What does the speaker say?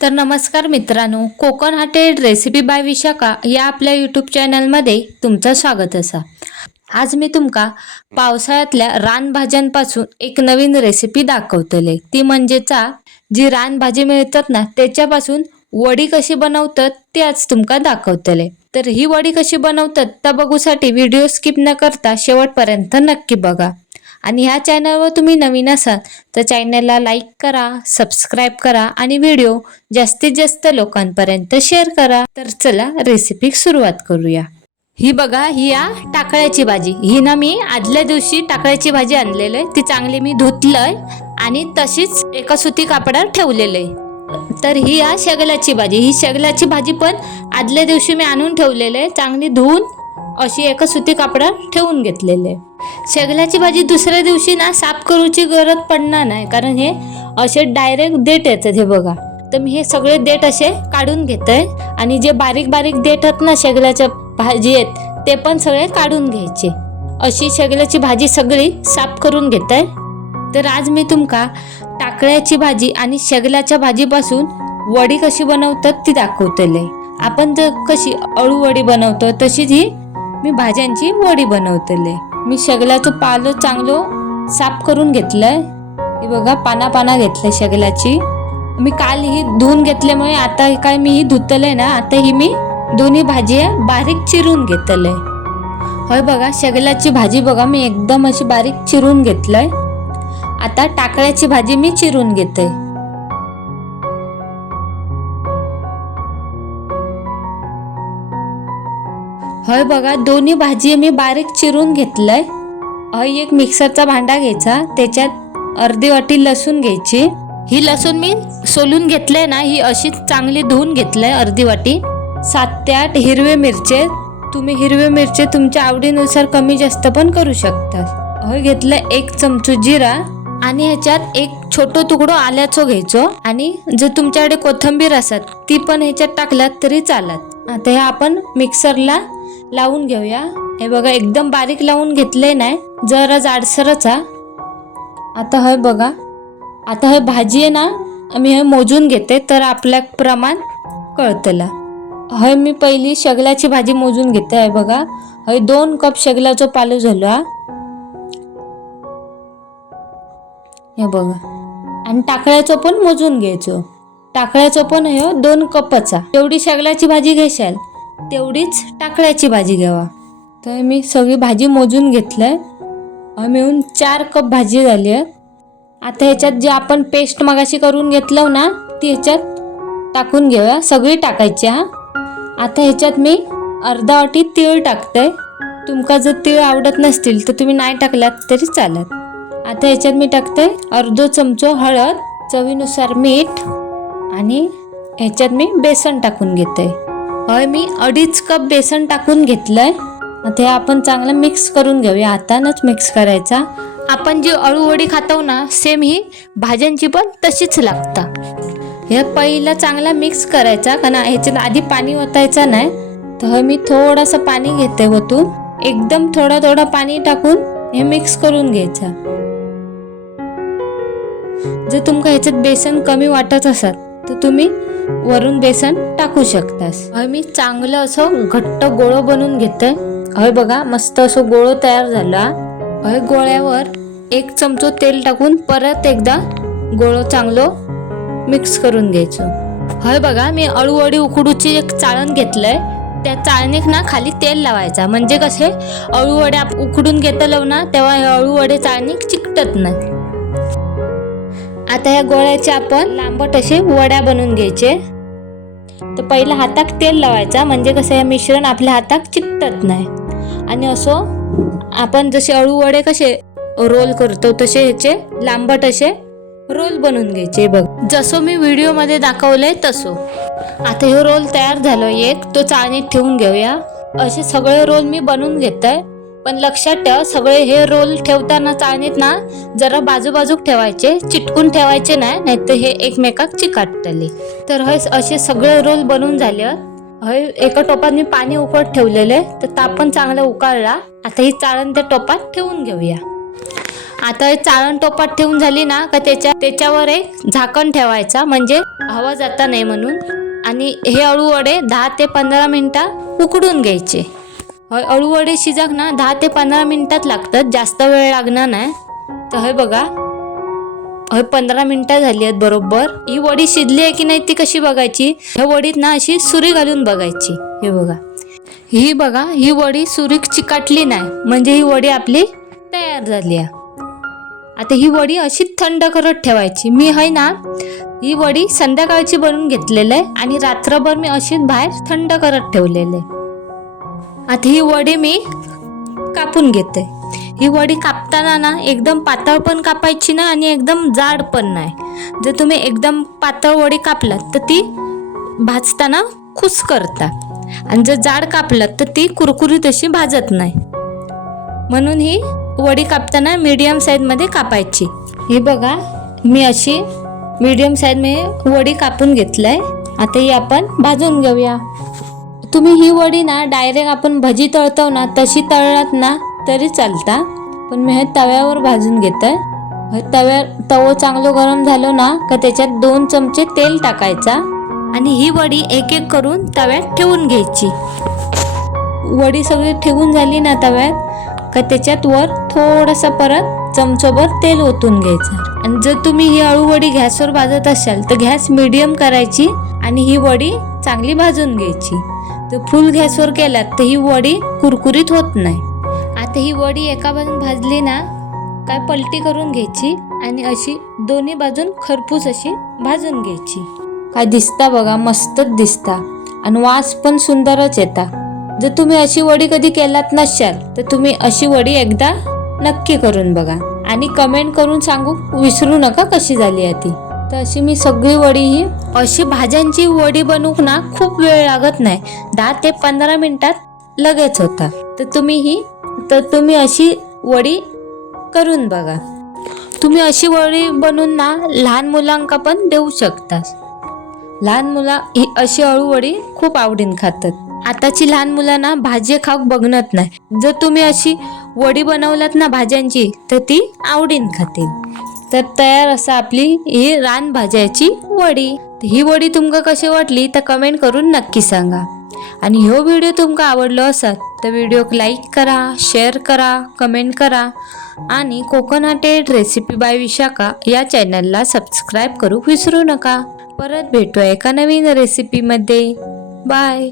तर नमस्कार मित्रांनो, कोकण हाटेड रेसिपी बाय विशाखा या आपल्या यूट्यूब चॅनलमध्ये तुमचं स्वागत असा। आज मी तुमका पावसाळ्यातल्या रानभाज्यांपासून एक नवीन रेसिपी दाखवतले। ती म्हणजेचा जी रानभाजी मिळतात ना त्याच्यापासून वडी कशी बनवतात ते आज तुमका दाखवतले। तर ही वडी कशी बनवतात त्या बघूसाठी व्हिडिओ स्किप न करता शेवटपर्यंत नक्की बघा। आणि ह्या चॅनलवर तुम्ही नवीन असाल तर चॅनलला लाईक करा, सबस्क्राइब करा आणि व्हिडिओ जास्तीत जास्त लोकांपर्यंत शेअर करा। तर चला रेसिपी सुरुवात करूया। ही बघा, ही टाकळ्याची भाजी। ही ना मी आदल्या दिवशी टाकळ्याची भाजी आणलेली, ती चांगली मी धुतलंय आणि तशीच एका सुती कापडावर ठेवलेली। तर ही शेगलाची भाजी। ही शेगलाची भाजी पण आदल्या दिवशी मी आणून ठेवलेली, चांगली धुवून अशी एका सुती कापडावर ठेवून घेतलेले। शेगलाची भाजी दुसऱ्या दिवशी ना साफ करूची गरज पडणार नाही, कारण हे असे डायरेक्ट देठ येतात। हे बघा, तर मी हे सगळे देठ असे काढून घेते आणि जे बारीक बारीक देठ आहेत ना शेगलाच्या भाजीत ते पण सगळे काढून घ्यायचे। अशी शेगलाची भाजी सगळी साफ करून घेते। तर आज मी तुमका टाकळ्याची भाजी आणि शेगलाच्या भाजीपासून वडी कशी बनवतात ती दाखवतले। आपण जर कशी अळू वडी बनवतो तशीच ही मी भाज्यांची वडी बनवतले। मी शेगलाचं पालो चांगलं साफ करून घेतलंय। हे बघा, पाना घेतलंय शेगलाची। मी काल ही धुवून घेतल्यामुळे आता काय मी ही धुतलंय ना, आता ही मी दोन्ही भाजी बारीक चिरून घेतलंय। होय बघा, शेगलाची भाजी बघा मी एकदम अशी बारीक चिरून घेतलंय। आता टाकळ्याची भाजी मी चिरून घेते। होय बघा, दोन्ही भाजी मी बारीक चिरून घेतलंय। एक मिक्सरचा भांडा घ्यायचा, त्याच्यात अर्धी वाटी लसूण घ्यायची। ही लसूण मी सोलून घेतलंय ना, ही अशी चांगली धुवून घेतलंय अर्धी वाटी। 7 ते 8 हिरवे मिरचे, तुम्ही हिरवे मिरचे तुमच्या आवडीनुसार कमी जास्त पण करू शकता। होय घेतलंय 1 चमचा जिरा आणि ह्याच्यात एक छोटो तुकडो आल्याचो घ्यायचो आणि जर तुमच्याकडे कोथिंबीर असत ती पण ह्याच्यात टाकलात तरी चालत। आता हे आपण मिक्सरला लावून घेऊया। हे बघा, एकदम बारीक लावून घेतले नाही, जरा जाडसरच आता हे बघा, आता हे भाजी आहे ना मी हे मोजून घेते तर आपल्या प्रमाण कळतला। हे मी पहिली शेगलाची भाजी मोजून घेते। आहे बघा, हे 2 कप शेगलाचो पालो झालो हे बघा। आणि टाकळ्याचो पण मोजून घ्यायचो। टाकळ्याचो पण हे 2 कपचा। जेवढी शेगलाची भाजी घेशाल तेवढीच टाकळ्याची भाजी घ्यावा। तर मी सगळी भाजी मोजून घेतलंय। मिळून 4 कप भाजी झाली आहे। आता ह्याच्यात जे आपण पेस्ट मगाशी करून घेतलं ना ती ह्याच्यात टाकून घेऊया, सगळी टाकायची आता ह्याच्यात मी अर्धा वाटी तीळ टाकते। तुमका जर तीळ आवडत नसतील तर तुम्ही नाही टाकलात तरी चालत। आता ह्याच्यात मी टाकते अर्धा चमचा हळद, चवीनुसार मीठ आणि ह्याच्यात मी बेसन टाकून घेते। होय, मी 2.5 कप बेसन टाकून घेतलंय। आता हे आपण चांगलं मिक्स करून घेऊया, हातानच मिक्स करायचा। आपण जी अळू वडी खातो ना सेम ही भाज्यांची पण तशीच लागता। हे पहिला चांगला मिक्स करायचा, कारण ह्याच्यात आधी पाणी ओतायचं नाही। तर मी थोडासा पाणी घेते वतून, एकदम थोडा पाणी टाकून हे मिक्स करून घ्यायचं। जर तुमका ह्याच्यात बेसन कमी वाटत असत तर तुम्ही वरून बेसन टाकू शकतास। मी चांगलं असं घट्ट गोळं बनवून घेते। हे बघा, मस्त असं गोळं तयार झाला। हे गोळ्यावर 1 चमचा तेल टाकून परत एकदा गोळं चांगलं मिक्स करून घ्यायचं। हे बघा, मी अळू वडी उकडूची एक चाळण घेतलंय, त्या चाळणीत ना खाली तेल लावायचा, म्हणजे कसे अळू वडे उकडून घेतलं ना तेव्हा हे अळू वडे चाळणीत चिकटत नाही। आता या गोळ्याचे आपण लांबट असे वड्या बनवून घ्यायचे। तर पहिला हातात तेल लावायचा, म्हणजे कसं हे मिश्रण आपल्या हातात चिकटत नाही। आणि असं आपण जसे अळू वडे कसे रोल करतो तसे ह्याचे लांबट असे रोल बनवून घ्यायचे। बघ, जसं मी व्हिडिओ मध्ये दाखवलंय तसं। आता हे रोल तयार झालं एक, तो चाळणीत ठेवून घेऊया। असे सगळे रोल मी बनवून घेतोय, पण लक्षात ठेवा सगळे हे रोल ठेवताना चाळणीत ना जरा बाजूबाजूक ठेवायचे, चिटकून ठेवायचे नाही, नाहीतर हे एकमेकाक चिकटतले। तर हे असे सगळे रोल बनवून झाले। हे एका टोपात मी पाणी उकळत ठेवलेले, तर ताप पण चांगला उकळला। आता ही चाळण त्या टोपात ठेवून घेऊया। आता हे चाळण टोपात ठेवून झाली ना का त्याच्यावर एक झाकण ठेवायचा, म्हणजे हवा जाता नाही म्हणून. आणि हे अळू वडे 10 ते 15 मिनिटं उकडून घ्यायचे. अळू वडे शिजाक ना 10 ते 15 मिनिटात लागतात, जास्त वेळ लागणार नाही. तर हे बघा, 15 मिनिटं झाली आहेत बरोबर. ही वडी शिजली आहे की नाही ती कशी बघायची, ह्या वडीत ना अशी सुरी घालून बघायची. हे बघा, ही वडी सुरीक चिकाटली नाही म्हणजे ही वडी आपली तयार झाली आहे. आता ही वडी अशी थंड करत ठेवायची. मी आहे ना ही वडी संध्याकाळची बनवून घेतलेली आहे आणि रात्रभर मी अशीच बाहेर थंड करत ठेवलेली आहे. आता ही वडी मी कापून घेते. ही वडी कापताना ना एकदम पातळ पण कापायची ना आणि एकदम जाड पण नाही. जर तुम्ही एकदम पातळ वडी कापलात तर ती भाजताना खुस करतात आणि जर जाड कापलात तर ती कुरकुरीत अशी भाजत नाही. म्हणून ही वडी कापताना मीडियम साईजमध्ये कापायची. हे बघा, मी अशी मीडियम साईजमध्ये वडी कापून घेतलंय. आता ही आपण भाजून घेऊया. तुम्ही ही वडी ना डायरेक्ट आपण भजी तळतो ना तशी तळलात ना तरी चालता, पण मी हे तव्यावर भाजून घेतोय. तवो चांगलं गरम झालं ना का त्याच्यात 2 चमचे तेल टाकायचा आणि ही वडी एक एक करून तव्यात ठेवून घ्यायची. वडी सगळी ठेवून झाली ना तव्यात का त्याच्यात वर थोडासा परत चमचोभर तेल ओतून घ्यायचं. आणि जर तुम्ही ही अळू वडी गॅसवर भाजत असाल तर गॅस मीडियम करायची आणि ही वडी चांगली भाजून घ्यायची. तर फुल गॅसवर केलात तर ही वडी कुरकुरीत होत नाही. आता ही वडी एका बाजून भाजली ना काय पलटी करून घ्यायची आणि अशी दोन्ही बाजून खरपूस अशी भाजून घ्यायची. काय दिसता बघा, मस्तच दिसता आणि वास पण सुंदरच येता. जर तुम्ही अशी वडी कधी केलात नसाल तर तुम्ही अशी वडी एकदा नक्की करून बघा आणि कमेंट करून सांगू विसरू नका कशी झाली आहे ती. तर अशी मी सगळी वडी ही अशी भाज्यांची वडी बनवूक ना खूप वेळ लागत नाही, 10 ते 15 मिनिटात लगेच होता. तर तुम्ही अशी वडी करून बघा. तुम्ही अशी वडी बनवून ना लहान मुलांका पण देऊ शकता. लहान मुलं ही अशी अळू वडी खूप आवडीन खातात. आताची लहान मुलांना भाजी खाऊक बघत नाही. जर तुम्ही अशी वडी बनवलात ना भाज्यांची तर ती आवडीन खातील. तर तयार असा आपली ही रान भाज्याची वडी. ही वडी तुमका कशी वाटली तर कमेंट करून नक्की सांगा. आणि ह्यो व्हिडिओ तुमका आवडलो असेल तर व्हिडिओक लाईक करा, शेअर करा, कमेंट करा आणि कोकणाटेड रेसिपी बाय विशाखा या चॅनलला सबस्क्राईब करू विसरू नका. परत भेटूया एका नवीन रेसिपीमध्ये. बाय.